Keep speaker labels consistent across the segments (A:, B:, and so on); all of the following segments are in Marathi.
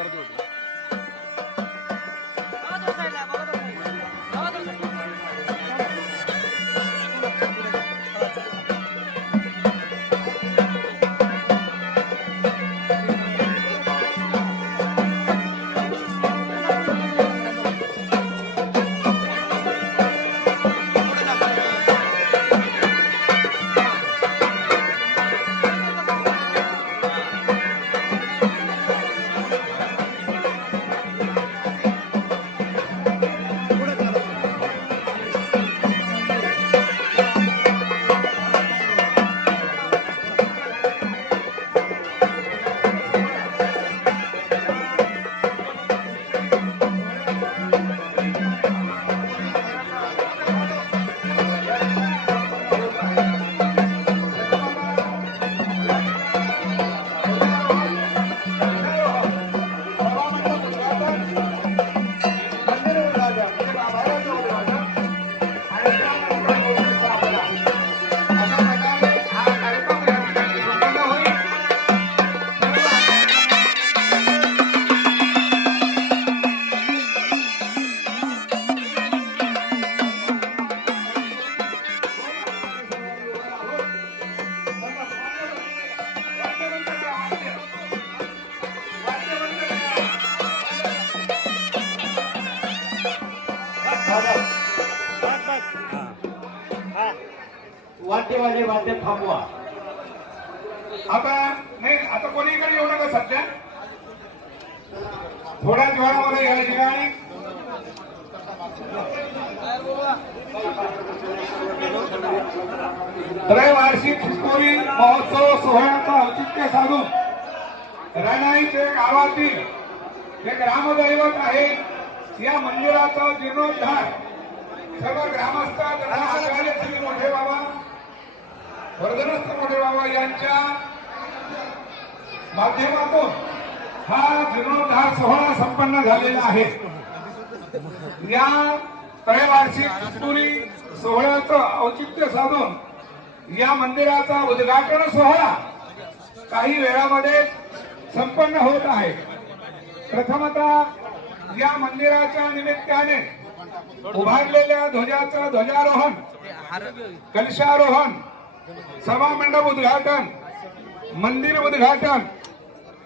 A: கரைச்சி விட்டுலாம் वाद्यवाले वाटे थांबवा.
B: आता नाही आता कोणीकडे येऊ नका सध्या. थोड्या जोरामध्ये या ठिकाणी त्रैवार्षिक हिस्टोरी महोत्सव सोहळ्याचं औचित्य साधून रणाईचे गावातील जे ग्रामदैवत आहे. या मंदिराचा जीर्णोद्धार सर्व ग्रामस्थ श्री मोठे बाबा वर्धनस्थ मोठे बाबा यांच्या माध्यमातून हा जीर्णोद्धार सोहळा संपन्न झालेला आहे. या त्रैवार्षिक कस्तुरी सोहळ्याचं औचित्य साधून या मंदिराचा उद्घाटन सोहळा काही वेळामध्ये संपन्न होत आहे. प्रथमतः या मंदिराच्या निमित्ताने उभारलेल्या ध्वजाचं ध्वजारोहण कलशारोहण सभामंडप उद्घाटन मंदिर उद्घाटन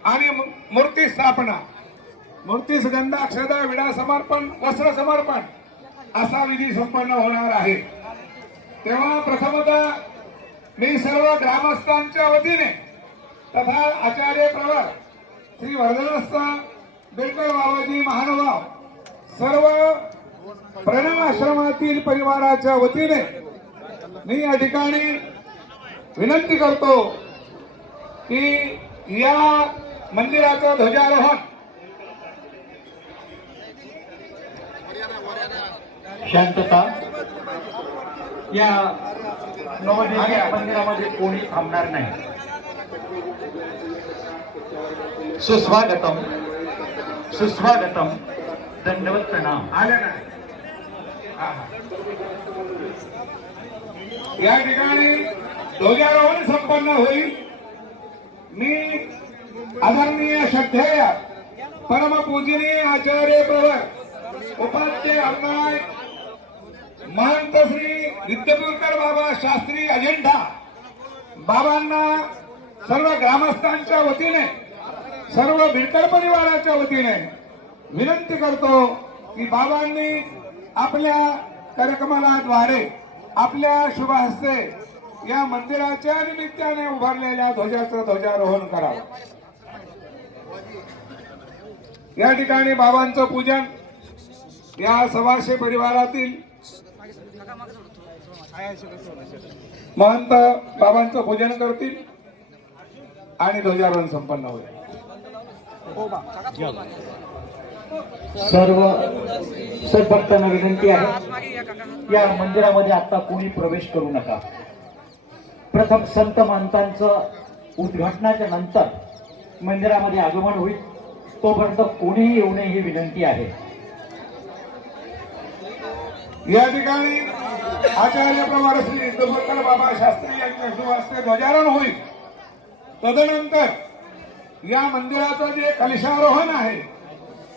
B: आणि मूर्ती स्थापना. मूर्ती सुगंधा अक्षदा विडा समर्पण वस्त्र समर्पण असा विधी संपन्न होणार आहे. तेव्हा प्रथमतः मी सर्व ग्रामस्थांच्या वतीने तथा आचार्य प्रवर श्री वर्धनस्थ बेलकर बाबाजी महानुभाव सर्व प्रणव आश्रमातील परिवाराच्या वतीने मी या ठिकाणी विनंती करतो की या मंदिराचं ध्वजारोहण
A: शांतता. या मंदिरामध्ये कोणी थांबणार नाही. सुस्वागतम. सुस्वागतम. दंडवत प्रणाम.
B: आले नाही. या ठिकाणी ध्वजारोहण संपन्न होईल. मी आदरणीय श्रद्धेय परमपूजनीय आचार्य प्रवर उपाध्य अण्णाय महंत श्री नित्यपूरकर बाबा शास्त्री अजेंठा बाबांना सर्व ग्रामस्थांच्या वतीने सर्व भिडकर परिवाराच्या वतीने विनंती करतो की बाबांनी आपल्या कार्यक्रमाद्वारे आपल्या शुभ हस्ते या मंदिराच्या निमित्ताने उभारलेल्या ध्वजाचं ध्वजारोहण करावं या ठिकाणी बाबांचं पूजन या सवाशे परिवारातील महंत बाबांचं पूजन करतील आणि ध्वजारोहण संपन्न होईल.
A: सर्व सद्भक्तांना विनंती आहे या मंदिरामध्ये आता कोणी प्रवेश करू नका. प्रथम संत महंतांचं उद्घाटनाच्या नंतर मंदिरामध्ये आगमन होईल. तोपर्यंत कोणीही येऊ नये ही विनंती आहे.
B: या ठिकाणी आचार्य प्रवर श्री इंदुभकर बाबा शास्त्री यांच्या शुभ हस्ते ध्वजारोहण होईल. तदनंतर या मंदिराचं जे कलशारोहण आहे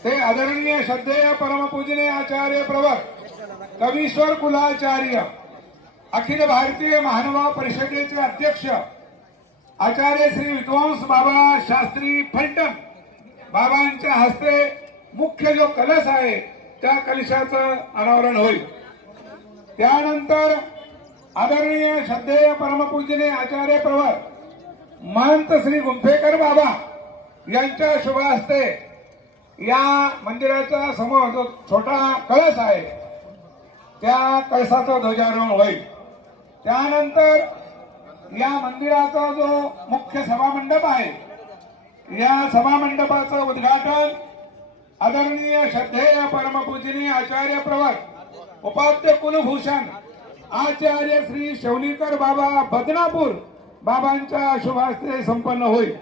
B: ते आदरणीय श्रद्धेय परमपूजनीय आचार्य प्रवर कवीश्वर कुलाचार्य अखिल भारतीय महानुभाव परिषदेचे अध्यक्ष आचार्य श्री विद्वांस बाबा शास्त्री फलटण बाबांच्या हस्ते मुख्य जो कलश आहे त्या कलशाचं अनावरण होईल. त्यानंतर आदरणीय श्रद्धेय परमपूजने आचार्य प्रवर महंत श्री गुंफेकर बाबा यांच्या शुभ हस्ते या मंदिराचा समोर जो छोटा कळस आहे त्या कळसाचं ध्वजारोहण होईल. त्यानंतर या मंदिराचा जो मुख्य सभामंडप आहे या सभामंडपाचं उद्घाटन आदरणीय श्रद्धेय परमपूजनीय आचार्य प्रवर उपाध्य कुलभूषण आचार्य श्री शवनीकर बाबा बदनापूर बाबांच्या शुभ संपन्न होईल.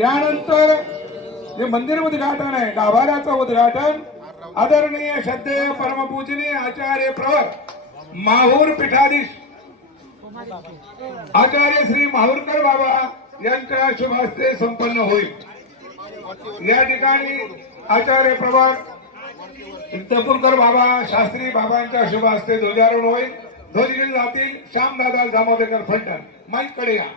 B: यानंतर जे मंदिर उद्घाटन आहे गाभाऱ्याचं उद्घाटन आदरणीय श्रद्धेय परमपूजनीय आचार्य प्रवर माहूर पीठाधीश आचार्य श्री माहूरकर बाबा यांच्या शुभ हस्ते संपन्न होईल. या ठिकाणी आचार्य प्रभात विद्यापूरकर बाबा शास्त्री बाबांच्या शुभ हस्ते ध्वजारोहण होईल. ध्वजगिरी जातील. श्यामदादा दामोदरकर फलटण माईककडे या.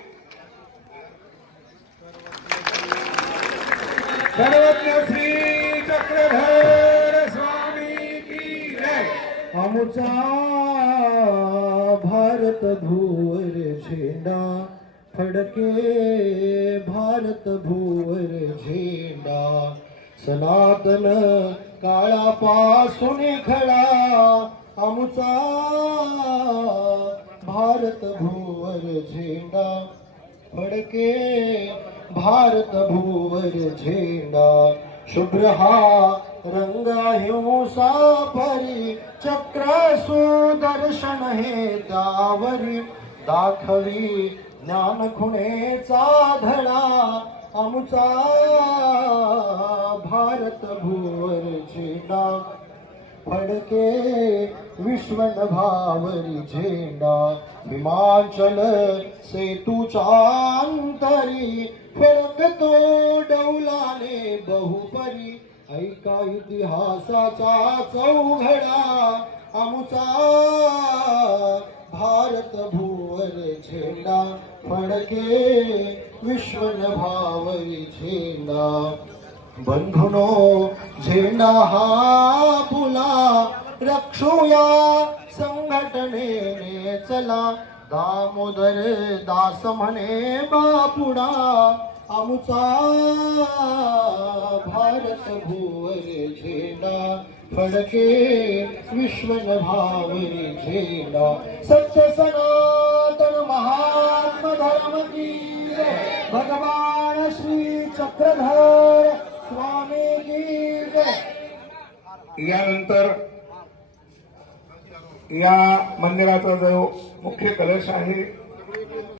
B: सर्वज्ञ श्री चक्रधर स्वामी की जय.
C: अमुचा भूवर झेंडा फडके भारत भूवर झेंडा सनातन काळापासून खडा आमचा भारत भूवर झेंडा फडके भारत भूवर झेंडा शुभ्र हा रंग हिंसा परी चक्र सुदर्शन हे दावरी दाखवी ज्ञान खुणेचा धडा आमचा भारत भुवरची झेंडा फडके विश्वन भावरी झेंडा हिमाचल सेतूचांतरी अंतरी फडकतो डौलाने बहुपरी. ऐका इतिहासाचा चौघडा आमचा भारत भुवर झेंडा. फडके विश्वन भावरी झेंडा. बंधुनो झेंडा हा फुला रक्षूया संघटनेने चला. दामोदर दास म्हणे बापुडा आमुचा भारत भुवर झेंडा फडके विश्वन भावरी झेंडा. सत्य सनातन महात्मा धर्म की भगवान श्री चक्रधर स्वामी की
B: यानंतर या मंदिराचा जो मुख्य कलश आहे